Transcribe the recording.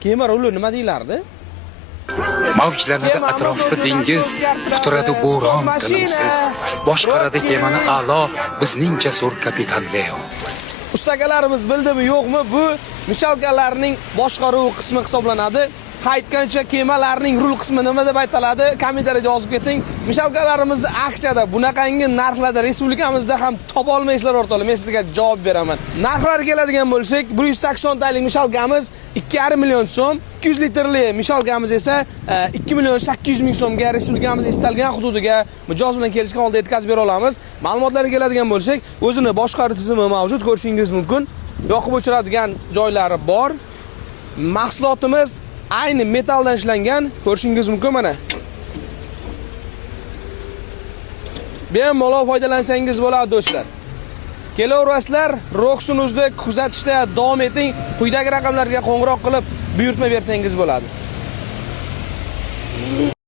Kema ruli nima deyilardi? Mavjlanadi atrofda dengiz, quturadi bo'ron tinimsiz. Boshqaradi kemani a'lo bizning jasur kapitan Leo. Ustakalarimiz bildimi yo'qmi, bu mishalkalarning boshqaruv qismi hisoblanadi. Aytgancha kemalarning rul qismi nima deb aytiladi? Kommentariyada yozib keting. Mishalkalarimiz aksiyada bunaqangi narxlarda respublikamizda ham topa olmaysizlar o'rtoqlar. Men sizga javob beraman. Narxlarga keladigan bo'lsak, 180 talik mishalkamiz 2,5 million so'm, 200 litrli mishalkamiz esa 2 million 800 ming so'mga respublikamiz istalgan hududiga mijoz bilan kelishgan holda yetkazib bera olamiz. Ma'lumotlarga keladigan bo'lsak, o'zini boshqaruv tizimi mavjud, ko'rishingiz mumkin. Yoqib o'chiradigan joylari bor. Mahsulotimiz ayni metaldan ishlangan, ko'rishingiz mumkin mana. Bemalol foydalansangiz bo'ladi do'stlar. Kelaverasizlar, Roxsunuzda kuzatishda davom eting. Quyidagi raqamlarga qo'ng'iroq qilib buyurtma bersangiz bo'ladi.